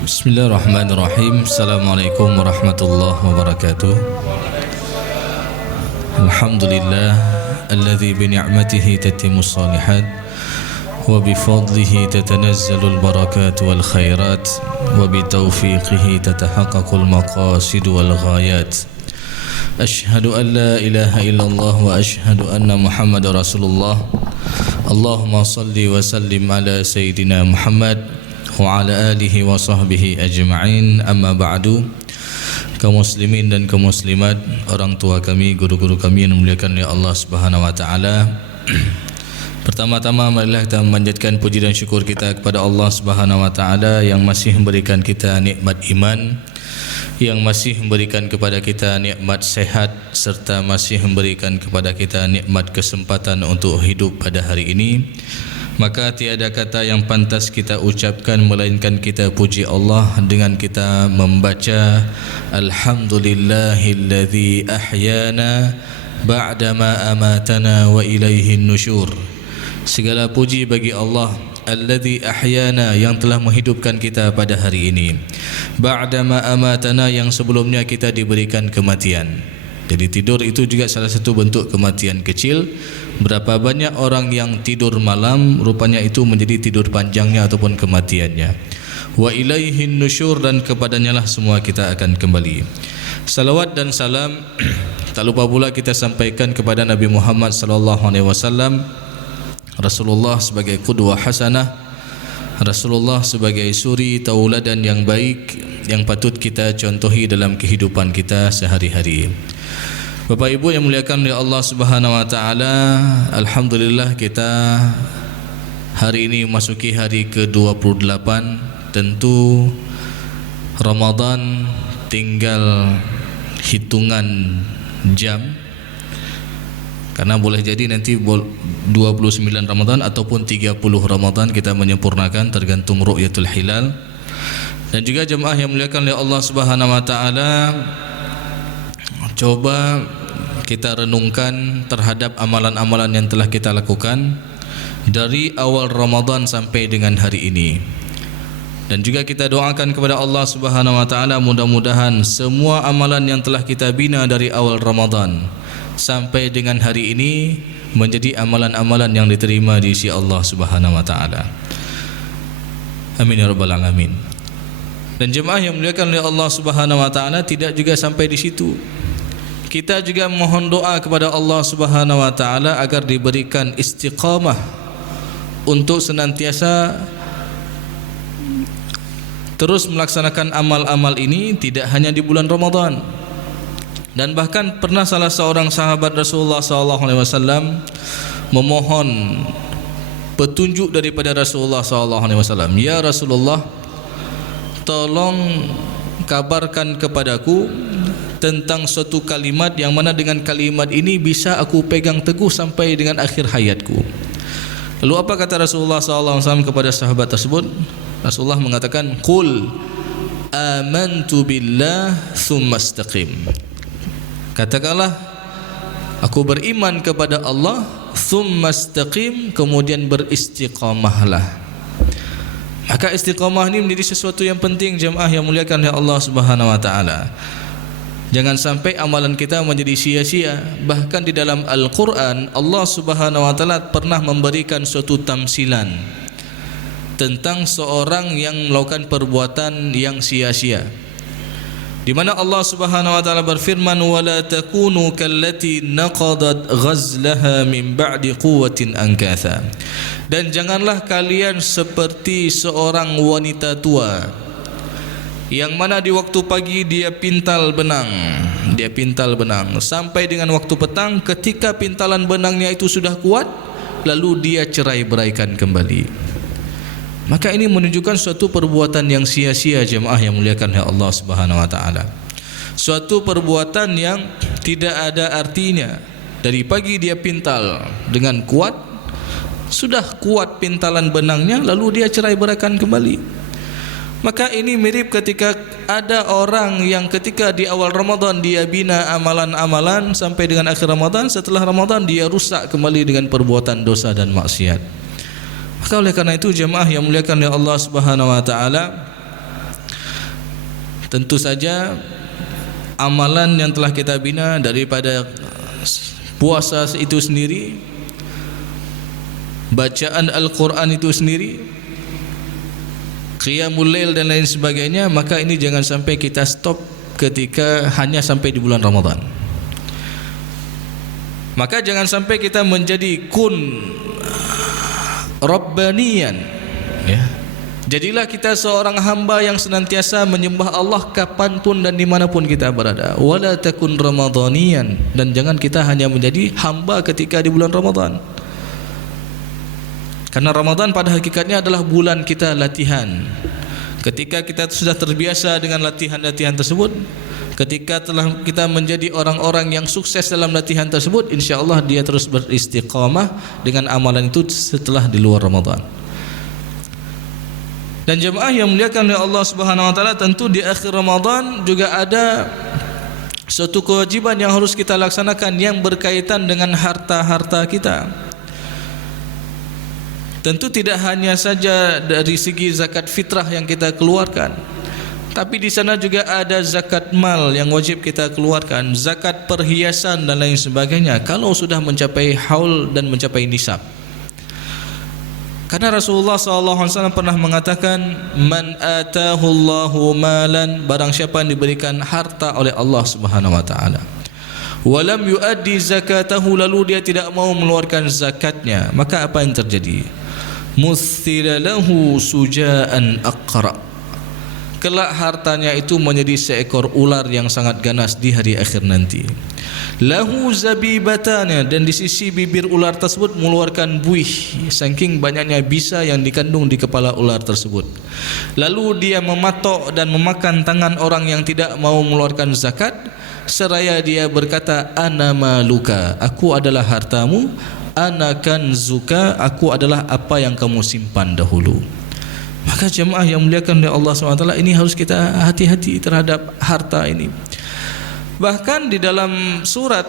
Bismillahirrahmanirrahim. Assalamualaikum warahmatullahi wabarakatuh. Alhamdulillah alladzi bi ni'matihi tatimmus shalihat wa bi fadlihi tatanazzalul barakat wal khairat wa bi taufiqihi tatahaqqaqul maqasid wal ghayat. Ashhadu an la ilaha illallah wa ashhadu anna Muhammadar Rasulullah. Allahumma salli wa sallim ala sayyidina Muhammad wa ala alihi wa sahbihi ajma'in. Amma ba'du. Kaum muslimin dan kaum muslimat, orang tua kami, guru-guru kami yang dimuliakan oleh Allah Subhanahu wa taala. Pertama-tama marilah kita memanjatkan puji dan syukur kita kepada Allah Subhanahu wa taala yang masih memberikan kita nikmat iman, yang masih memberikan kepada kita nikmat sehat, serta masih memberikan kepada kita nikmat kesempatan untuk hidup pada hari ini. Maka tiada kata yang pantas kita ucapkan melainkan kita puji Allah dengan kita membaca Alhamdulillahilladzi ahyana ba'dama amatana wa ilaihin nusyur. Segala puji bagi Allah alladzi ahyana, yang telah menghidupkan kita pada hari ini, ba'dama amatana, yang sebelumnya kita diberikan kematian. Jadi tidur itu juga salah satu bentuk kematian kecil. Berapa banyak orang yang tidur malam, rupanya itu menjadi tidur panjangnya ataupun kematiannya. Wa ilaihin nusyur, dan kepadanya lah semua kita akan kembali. Salawat dan salam tak lupa pula kita sampaikan kepada Nabi Muhammad sallallahu alaihi wasallam, Rasulullah sebagai qudwah hasanah, Rasulullah sebagai suri tauladan yang baik yang patut kita contohi dalam kehidupan kita sehari-hari. Bapak Ibu yang muliakan oleh Allah Subhanahu wa taala, alhamdulillah kita hari ini memasuki hari ke-28. Tentu Ramadan tinggal hitungan jam, karena boleh jadi nanti 29 Ramadan ataupun 30 Ramadan kita menyempurnakan, tergantung ru'yatul hilal. Dan juga jemaah yang muliakan oleh Allah Subhanahu wa taala, coba kita renungkan terhadap amalan-amalan yang telah kita lakukan dari awal Ramadan sampai dengan hari ini. Dan juga kita doakan kepada Allah Subhanahu wa taala, mudah-mudahan semua amalan yang telah kita bina dari awal Ramadan sampai dengan hari ini menjadi amalan-amalan yang diterima di sisi Allah Subhanahu wa taala. Amin ya rabbal alamin. Dan jemaah yang dimuliakan oleh Allah Subhanahu wa taala, tidak juga sampai di situ. Kita juga mohon doa kepada Allah Subhanahu wa taala agar diberikan istiqamah untuk senantiasa terus melaksanakan amal-amal ini, tidak hanya di bulan Ramadan. Dan bahkan pernah salah seorang sahabat Rasulullah SAW memohon petunjuk daripada Rasulullah SAW. Ya Rasulullah, tolong kabarkan kepadaku tentang suatu kalimat yang mana dengan kalimat ini bisa aku pegang teguh sampai dengan akhir hayatku. Lalu apa kata Rasulullah SAW kepada sahabat tersebut? Rasulullah mengatakan, Qul amantu billah thumma istaqim. Katakanlah, aku beriman kepada Allah, thumma istaqim, kemudian beristiqamahlah. Maka istiqamah ini menjadi sesuatu yang penting, jemaah yang muliakan oleh Allah Subhanahu wa taala. Jangan sampai amalan kita menjadi sia-sia. Bahkan di dalam Al-Quran, Allah Subhanahu wa taala pernah memberikan suatu tamsilan tentang seorang yang melakukan perbuatan yang sia-sia, di mana Allah Subhanahu wa taala berfirman, wala takunu kallati naqadat ghazlaha min ba'di quwwatin ankatha. Dan janganlah kalian seperti seorang wanita tua yang mana di waktu pagi dia pintal benang, sampai dengan waktu petang, ketika pintalan benangnya itu sudah kuat, lalu dia cerai-beraikan kembali. Maka ini menunjukkan suatu perbuatan yang sia-sia, jemaah yang muliakan oleh Allah Subhanahu wa taala. Suatu perbuatan yang tidak ada artinya. Dari pagi dia pintal dengan kuat, sudah kuat pintalan benangnya, lalu dia cerai-beraikan kembali. Maka ini mirip ketika ada orang yang ketika di awal Ramadan dia bina amalan-amalan sampai dengan akhir Ramadan, setelah Ramadan dia rusak kembali dengan perbuatan dosa dan maksiat. Maka oleh karena itu jemaah yang muliakan oleh Allah Subhanahu wa taala, tentu saja amalan yang telah kita bina daripada puasa itu sendiri, bacaan Al-Quran itu sendiri, qiyamul lail dan lain sebagainya, maka ini jangan sampai kita stop ketika hanya sampai di bulan Ramadan. Maka jangan sampai kita menjadi kun rabbaniyan, ya. Jadilah kita seorang hamba yang senantiasa menyembah Allah kapanpun dan dimanapun kita berada. Wala takun ramadhaniyan, dan jangan kita hanya menjadi hamba ketika di bulan Ramadan. Karena Ramadan pada hakikatnya adalah bulan kita latihan. Ketika kita sudah terbiasa dengan latihan-latihan tersebut, ketika telah kita menjadi orang-orang yang sukses dalam latihan tersebut, insya-Allah dia terus beristiqamah dengan amalan itu setelah di luar Ramadan. Dan jemaah yang muliakan oleh Allah Subhanahu wa taala, tentu di akhir Ramadan juga ada suatu kewajiban yang harus kita laksanakan yang berkaitan dengan harta-harta kita. Tentu tidak hanya saja dari segi zakat fitrah yang kita keluarkan, tapi di sana juga ada zakat mal yang wajib kita keluarkan, zakat perhiasan dan lain sebagainya kalau sudah mencapai haul dan mencapai nisab. Karena Rasulullah SAW pernah mengatakan, man atahu Allahu malan, barang siapa yang diberikan harta oleh Allah Subhanahu wa taala, walam yuaddi zakatahu, lalu dia tidak mau mengeluarkan zakatnya, maka apa yang terjadi? Muthila lahu sujaan aqra, kelak hartanya itu menjadi seekor ular yang sangat ganas di hari akhir nanti. Lahu zabibatana, dan di sisi bibir ular tersebut mengeluarkan buih saking banyaknya bisa yang dikandung di kepala ular tersebut. Lalu dia mematok dan memakan tangan orang yang tidak mau mengeluarkan zakat, seraya dia berkata, ana maluka, aku adalah hartamu, ana kanzuka, aku adalah apa yang kamu simpan dahulu. Maka jemaah yang muliakan oleh Allah SWT, ini harus kita hati-hati terhadap harta ini. Bahkan di dalam surat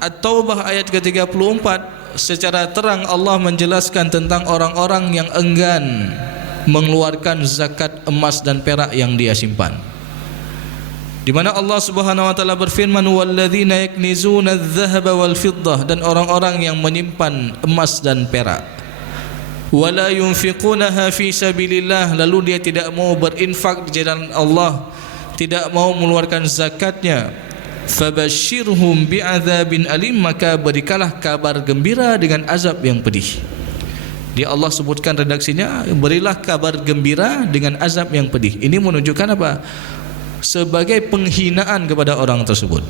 At-Taubah ayat ke-34 secara terang Allah menjelaskan tentang orang-orang yang enggan mengeluarkan zakat emas dan perak yang dia simpan, di mana Allah Subhanahu wa taala berfirman, walladzina yaknizuna adh-dhahaba wal fiddah, dan orang-orang yang menyimpan emas dan perak, wala yunfiqunaha fi sabilillah, lalu dia tidak mau berinfak di jalan Allah, tidak mau mengeluarkan zakatnya, fabashshirhum bi'adzabin alim, maka berikanlah kabar gembira dengan azab yang pedih. Dia Allah sebutkan redaksinya, berilah kabar gembira dengan azab yang pedih. Ini menunjukkan apa? Sebagai penghinaan kepada orang tersebut.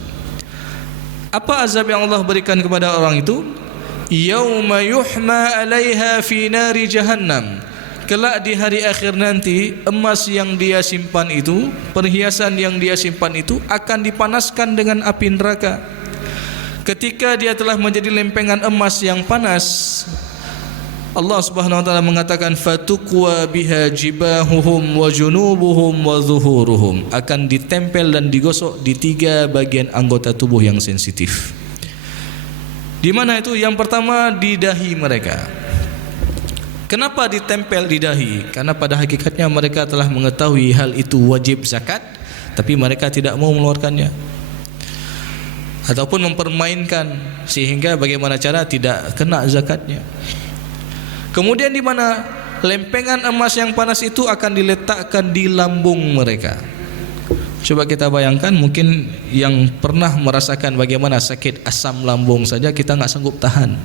Apa azab yang Allah berikan kepada orang itu? Yauma yuhma 'alaiha fi nari jahannam, kelak di hari akhir nanti emas yang dia simpan itu, perhiasan yang dia simpan itu akan dipanaskan dengan api neraka. Ketika dia telah menjadi lempengan emas yang panas, Allah Subhanahu wa taala mengatakan, fatuqwa biha jibahuhum wa junubuhum wa zuhuruhum, akan ditempel dan digosok di 3 bagian anggota tubuh yang sensitif. Di mana itu? Yang pertama di dahi mereka. Kenapa ditempel di dahi? Karena pada hakikatnya mereka telah mengetahui hal itu wajib zakat, tapi mereka tidak mau mengeluarkannya, ataupun mempermainkan sehingga bagaimana cara tidak kena zakatnya. Kemudian di mana lempengan emas yang panas itu akan diletakkan di lambung mereka. Coba kita bayangkan, mungkin yang pernah merasakan bagaimana sakit asam lambung saja kita nggak sanggup tahan,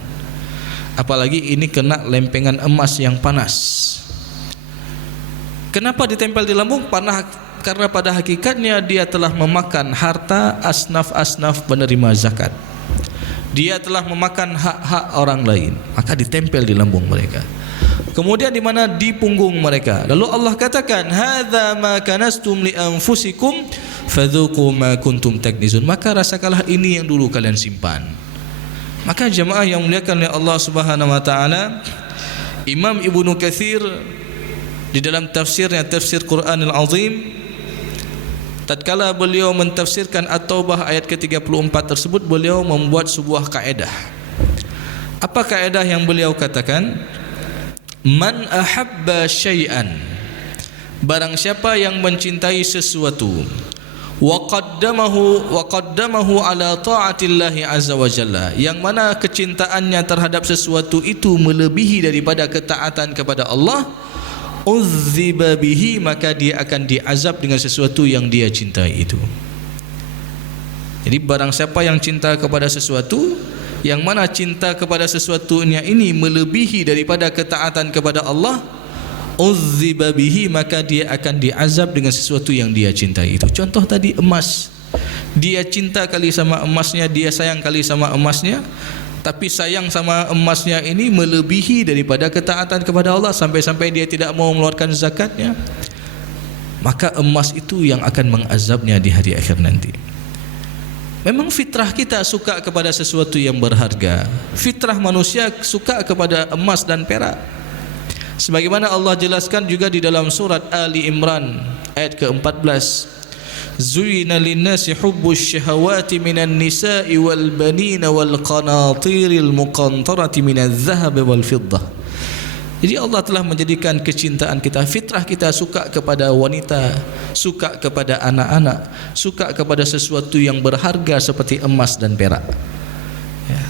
apalagi ini kena lempengan emas yang panas. Kenapa ditempel di lambung? Karena pada hakikatnya dia telah memakan harta asnaf-asnaf penerima zakat. Dia telah memakan hak-hak orang lain, maka ditempel di lambung mereka. Kemudian di mana? Di punggung mereka. Lalu Allah katakan, hadza ma kanastum li anfusikum fadzuqu ma kuntum taknizun, maka rasakanlah ini yang dulu kalian simpan. Maka jemaah yang muliakan oleh Allah Subhanahu wa taala, Imam Ibnu Katsir di dalam tafsirnya, tafsir Quranul Azim, tatkala beliau mentafsirkan At-Taubah ayat ke-34 tersebut, beliau membuat sebuah kaedah. Apa kaedah yang beliau katakan? Man ahabba syai'an, barang siapa yang mencintai sesuatu, wa qaddamahu ala ta'atillahi azza wa jalla, yang mana kecintaannya terhadap sesuatu itu melebihi daripada ketaatan kepada Allah, uzziba bihi, maka dia akan diazab dengan sesuatu yang dia cintai itu. Jadi barang siapa yang cinta kepada sesuatu, yang mana cinta kepada sesuatunya ini melebihi daripada ketaatan kepada Allah, uzziba bihi, maka dia akan diazab dengan sesuatu yang dia cintai itu. Contoh tadi emas, dia cinta kali sama emasnya, dia sayang kali sama emasnya, tapi sayang sama emasnya ini melebihi daripada ketaatan kepada Allah, sampai-sampai dia tidak mau mengeluarkan zakatnya, maka emas itu yang akan mengazabnya di hari akhir nanti. Memang fitrah kita suka kepada sesuatu yang berharga. Fitrah manusia suka kepada emas dan perak. Sebagaimana Allah jelaskan juga di dalam surat Ali Imran ayat ke-14, Zuyina linnasi hubbus syahawati minan nisa'i wal banina wal qanatiril muqantarati minadh dhahabi wal fiddah. Jadi Allah telah menjadikan kecintaan kita, fitrah kita suka kepada wanita, suka kepada anak-anak, suka kepada sesuatu yang berharga seperti emas dan perak, ya.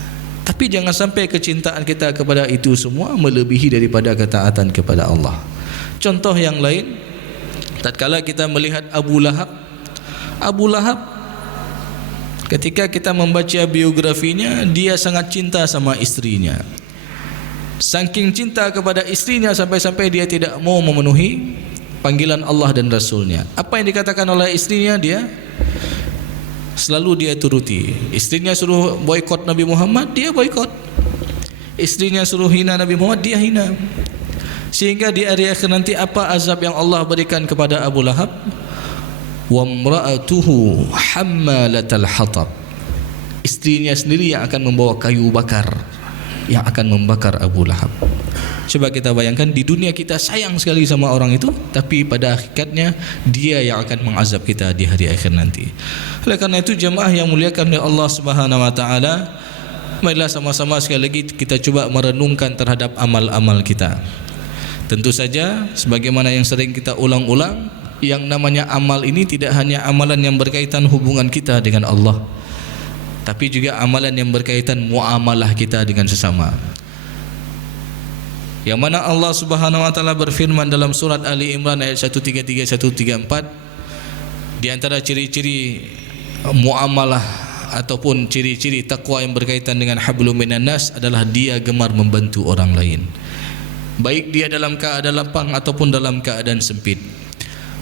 Tapi jangan sampai kecintaan kita kepada itu semua melebihi daripada ketaatan kepada Allah. Contoh yang lain, tatkala kita melihat Abu Lahab, ketika kita membaca biografinya, dia sangat cinta sama istrinya. Saking cinta kepada istrinya sampai-sampai dia tidak mau memenuhi panggilan Allah dan Rasulnya. Apa yang dikatakan oleh istrinya, dia selalu dia turuti. Istrinya suruh boikot Nabi Muhammad, dia boikot. Istrinya suruh hina Nabi Muhammad, dia hina. Sehingga di hari akhir nanti apa azab yang Allah berikan kepada Abu Lahab? Wa imra'atuhu hammalatal hatab. Istrinya sendiri yang akan membawa kayu bakar, yang akan membakar Abu Lahab. Coba kita bayangkan, di dunia kita sayang sekali sama orang itu, tapi pada hakikatnya dia yang akan mengazab kita di hari akhir nanti. Oleh karena itu jemaah yang muliakan oleh Allah Subhanahu wa taala, marilah sama-sama sekali lagi kita coba merenungkan terhadap amal-amal kita. Tentu saja sebagaimana yang sering kita ulang-ulang, yang namanya amal ini tidak hanya amalan yang berkaitan hubungan kita dengan Allah, tapi juga amalan yang berkaitan muamalah kita dengan sesama. Yang mana Allah Subhanahu wa taala berfirman dalam surat Ali Imran ayat 133 134, di antara ciri-ciri muamalah ataupun ciri-ciri takwa yang berkaitan dengan hablum minan nas adalah dia gemar membantu orang lain, baik dia dalam keadaan lapang ataupun dalam keadaan sempit.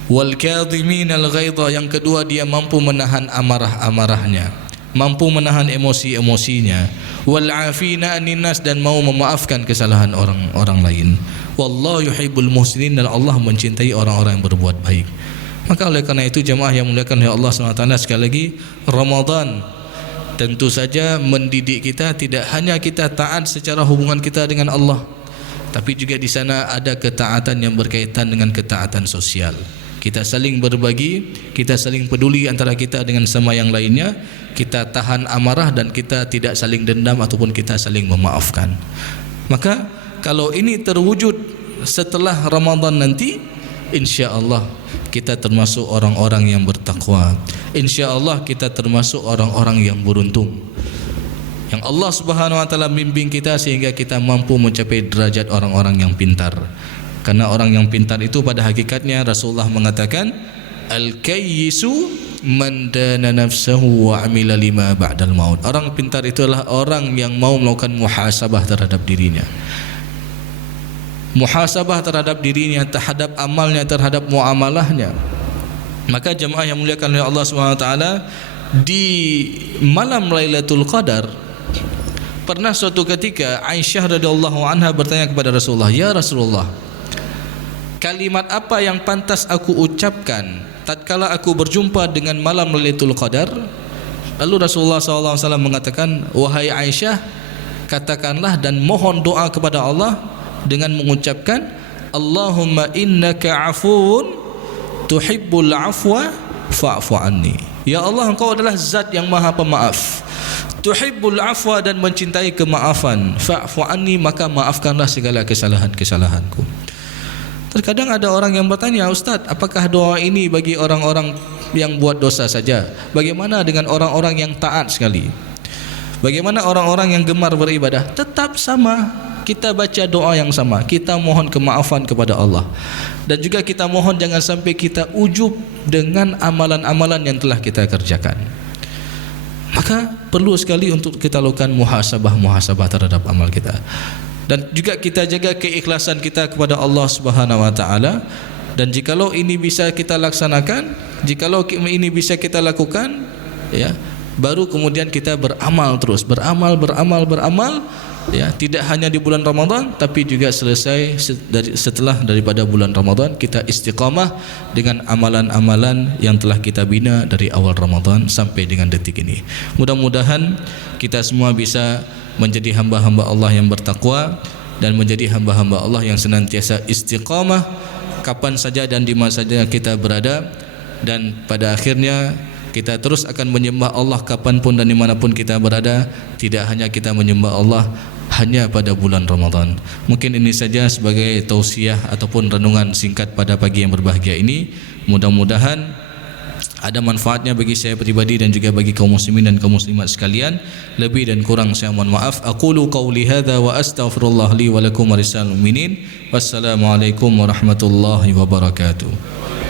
Wal kadhiminal ghaidha, yang kedua dia mampu menahan amarah-amarahnya, mampu menahan emosi-emosinya. Wal afina anin nas, dan mau memaafkan kesalahan orang lain. Wallahu yuhibbul muhsinin, dan Allah mencintai orang-orang yang berbuat baik. Maka oleh karena itu jemaah yang muliakan oleh Allah SWT, sekali lagi Ramadan tentu saja mendidik kita, tidak hanya kita taat secara hubungan kita dengan Allah, tapi juga di sana ada ketaatan yang berkaitan dengan ketaatan sosial. Kita saling berbagi, kita saling peduli antara kita dengan sama yang lainnya, kita tahan amarah dan kita tidak saling dendam ataupun kita saling memaafkan. Maka kalau ini terwujud setelah Ramadan nanti, insya-Allah kita termasuk orang-orang yang bertakwa. Insya-Allah kita termasuk orang-orang yang beruntung, yang Allah Subhanahu wa taala bimbing kita sehingga kita mampu mencapai derajat orang-orang yang pintar. Karena orang yang pintar itu pada hakikatnya Rasulullah mengatakan, al-kayyisu man dana nafsahu wa amila lima ba'dal maut. Orang pintar itu adalah orang yang mau melakukan muhasabah terhadap dirinya, muhasabah terhadap dirinya, terhadap amalnya, terhadap muamalahnya. Maka jemaah yang muliakan oleh Allah SWT, di malam Lailatul Qadar pernah suatu ketika Aisyah radhiyallahu anha bertanya kepada Rasulullah, "Ya Rasulullah, kalimat apa yang pantas aku ucapkan tatkala aku berjumpa dengan malam Lailatul Qadar?" Lalu Rasulullah SAW mengatakan, "Wahai Aisyah, katakanlah dan mohon doa kepada Allah dengan mengucapkan Allahumma innaka afuun tuhibbul afwa fa'fu anni. Ya Allah, Engkau adalah zat yang maha pemaaf, tuhibbul afwa, dan mencintai kemaafan, fa'fu anni, maka maafkanlah segala kesalahan-kesalahanku. Terkadang ada orang yang bertanya, Ustaz, apakah doa ini bagi orang-orang yang buat dosa saja? Bagaimana dengan orang-orang yang taat sekali? Bagaimana orang-orang yang gemar beribadah? Tetap sama, kita baca doa yang sama, kita mohon kemaafan kepada Allah. Dan juga kita mohon jangan sampai kita ujub dengan amalan-amalan yang telah kita kerjakan. Maka perlu sekali untuk kita lakukan muhasabah terhadap amal kita. Dan juga kita jaga keikhlasan kita kepada Allah Subhanahu wa taala. Dan jikalau ini bisa kita laksanakan, jikalau ini bisa kita lakukan, ya, baru kemudian kita beramal terus, beramal, ya, tidak hanya di bulan Ramadan, tapi juga selesai setelah daripada bulan Ramadan, kita istiqamah dengan amalan-amalan yang telah kita bina dari awal Ramadan sampai dengan detik ini. Mudah-mudahan kita semua bisa menjadi hamba-hamba Allah yang bertakwa dan menjadi hamba-hamba Allah yang senantiasa istiqamah kapan saja dan di mana saja kita berada, dan pada akhirnya kita terus akan menyembah Allah kapanpun dan dimanapun kita berada. Tidak hanya kita menyembah Allah hanya pada bulan Ramadan. Mungkin ini saja sebagai tausiah ataupun renungan singkat pada pagi yang berbahagia ini. Mudah-mudahan ada manfaatnya bagi saya pribadi dan juga bagi kaum muslimin dan kaum muslimat sekalian. Lebih dan kurang saya mohon maaf. Aqulu qawli hadza wa astaghfirullah li wa lakum wa lisal mu'minin. Wassalamualaikum warahmatullahi wabarakatuh.